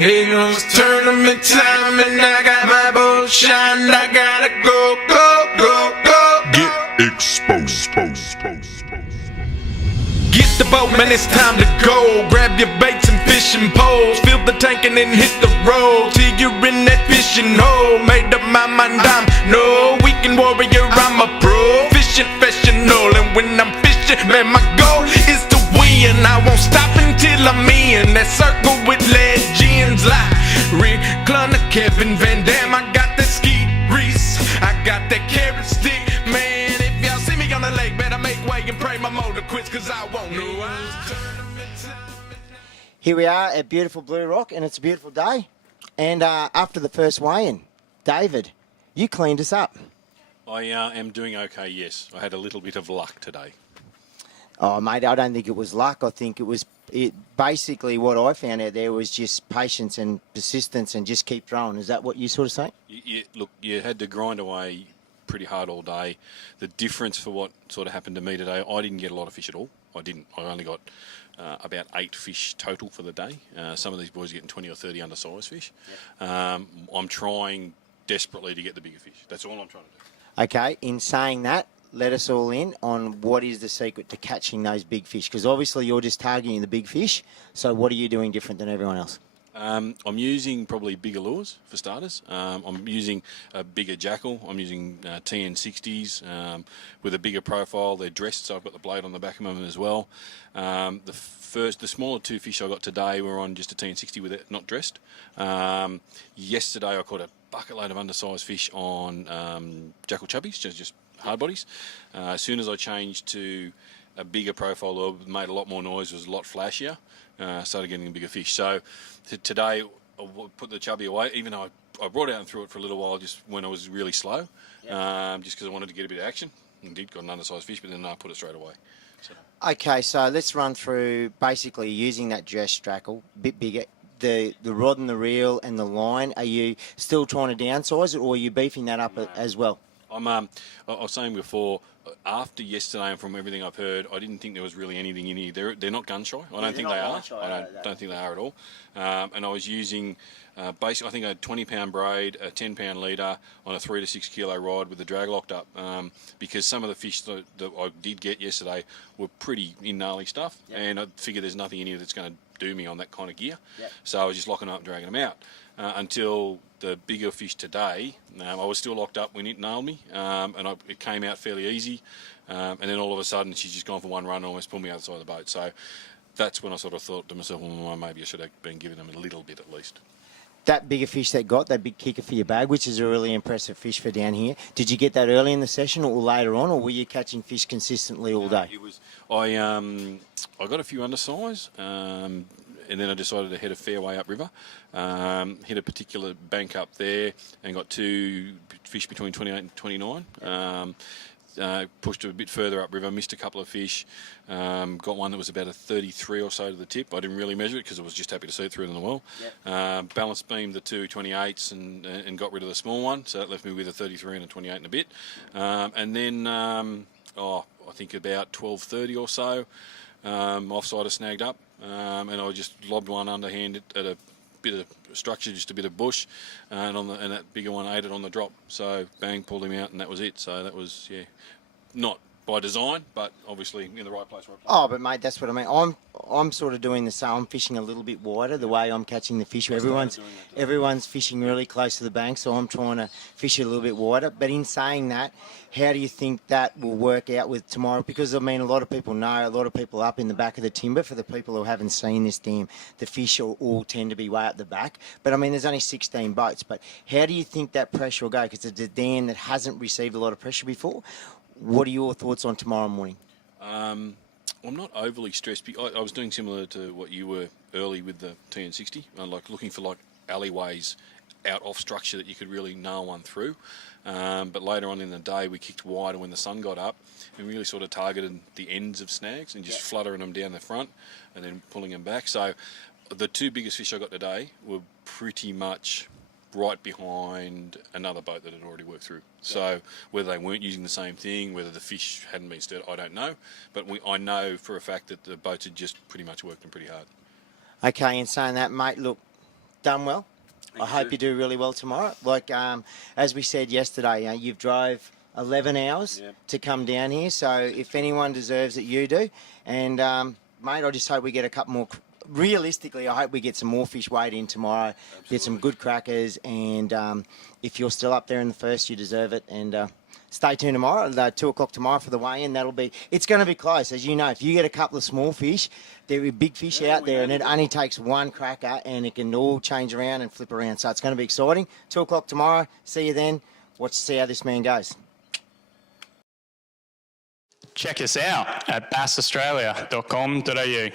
Here goes tournament time and I got my boat shined. I gotta go, go, go, go. Get exposed. Get the boat, man, it's time to go. Grab your baits and fishing poles. Fill the tank and then hit the road till you're in that fishing hole. Made up my mind, I'm no weekend warrior, I'm a pro. Fishing professional, and when I'm fishing, man, my goal is to win. I won't stop until I'm in that circle with legends like Rick Clunner, Kevin Van Dam. I got that Ski Reese, I got that carrot stick. Man, if y'all see me on the lake, better make way and pray my motor quits, cause I won't know. Here we are at beautiful Blue Rock, and it's a beautiful day. And after the first weigh-in, David, you cleaned us up. I am doing okay, yes. I had a little bit of luck today. Oh, mate, I don't think it was luck. I think it was basically what I found out there was just patience and persistence and just keep throwing. Is that what you sort of saying? Look, you had to grind away pretty hard all day. The difference for what sort of happened to me today, I didn't get a lot of fish at all. I only got about 8 fish total for the day. Some of these boys are getting 20 or 30 undersized fish. Yep. I'm trying desperately to get the bigger fish. That's all I'm trying to do. Okay, in saying that, let us all in on what is the secret to catching those big fish, because obviously you're just targeting the big fish. So what are you doing different than everyone else? I'm using probably bigger lures for starters. I'm using a bigger jackal. I'm using TN60s with a bigger profile. They're dressed, so I've got the blade on the back of them as well. The smaller 2 fish I got today were on just a TN60 with it not dressed. Yesterday I caught a bucket load of undersized fish on jackal chubbies, just hard bodies. As soon as I changed to a bigger profile lure, it made a lot more noise, was a lot flashier. Started getting a bigger fish. So today I put the chubby away, even though I brought it out and threw it for a little while just when I was really slow, just because I wanted to get a bit of action. And did, got an undersized fish, but then I put it straight away. So. Okay, so let's run through basically using that dress jackal, a bit bigger. The rod and the reel and the line, are you still trying to downsize it, or are you beefing that up as well? I was saying before, after yesterday and from everything I've heard, I didn't think there was really anything in here. They're not gun shy. I don't think they are. I don't think they are at all. And I was using, basically, I think a 20-pound braid, a 10-pound leader on a 3 to 6 kilo rod with the drag locked up, because some of the fish that I did get yesterday were pretty gnarly stuff, and I figured there's nothing in here that's going to do me on that kind of gear. So I was just locking them up and dragging them out until the bigger fish today. I was still locked up when it nailed me, and it came out fairly easy, and then all of a sudden she's just gone for one run and almost pulled me outside the boat. So that's when I sort of thought to myself, well, maybe I should have been giving them a little bit at least. That bigger fish that big kicker for your bag, which is a really impressive fish for down here. Did you get that early in the session or later on, or were you catching fish consistently all day? I got a few undersize, and then I decided to head a fair way upriver. Hit a particular bank up there and got 2 fish between 28 and 29. Pushed a bit further upriver, missed a couple of fish. Got one that was about a 33 or so to the tip. I didn't really measure it because I was just happy to see it through in the well. Balance beamed the 2 28s and got rid of the small one, so that left me with a 33 and a 28 and a bit. And then, I think about 12:30 or so, offside I snagged up, and I just lobbed one underhand at a bit of structure, just a bit of bush, and that bigger one ate it on the drop. So bang, pulled him out, and that was it. So that was not by design, but obviously in the right place. Oh, but mate, that's what I mean. I'm sort of doing the same. I'm fishing a little bit wider the way I'm catching the fish. Everyone's fishing really close to the bank, so I'm trying to fish it a little bit wider. But in saying that, how do you think that will work out with tomorrow? Because, I mean, a lot of people know, a lot of people up in the back of the timber. For the people who haven't seen this dam, the fish all tend to be way up the back. But, I mean, there's only 16 boats. But how do you think that pressure will go? Because it's a dam that hasn't received a lot of pressure before. What are your thoughts on tomorrow morning? I'm not overly stressed. I was doing similar to what you were early with the TN60, like looking for alleyways out off structure that you could really nail one through. But later on in the day, we kicked wider when the sun got up and really sort of targeted the ends of snags and just fluttering them down the front and then pulling them back. So the 2 biggest fish I got today were pretty much right behind another boat that had already worked through. So whether they weren't using the same thing, whether the fish hadn't been stirred, I don't know. But I know for a fact that the boats had just pretty much worked them pretty hard. Okay, in saying that, mate, look, done well. I hope you do really well tomorrow. Like as we said yesterday, you've drove 11 hours to come down here. So if anyone deserves it, you do. And mate, I just hope we get a couple more. Realistically, I hope we get some more fish weighed in tomorrow. Absolutely. Get some good crackers, and if you're still up there in the first, you deserve it. And stay tuned tomorrow, 2 o'clock tomorrow for the weigh-in. It's going to be close, as you know. If you get a couple of small fish, there are big fish out there, and it only takes one cracker, and it can all change around and flip around. So it's going to be exciting. 2 o'clock tomorrow. See you then. Watch to see how this man goes. Check us out at bassaustralia.com.au.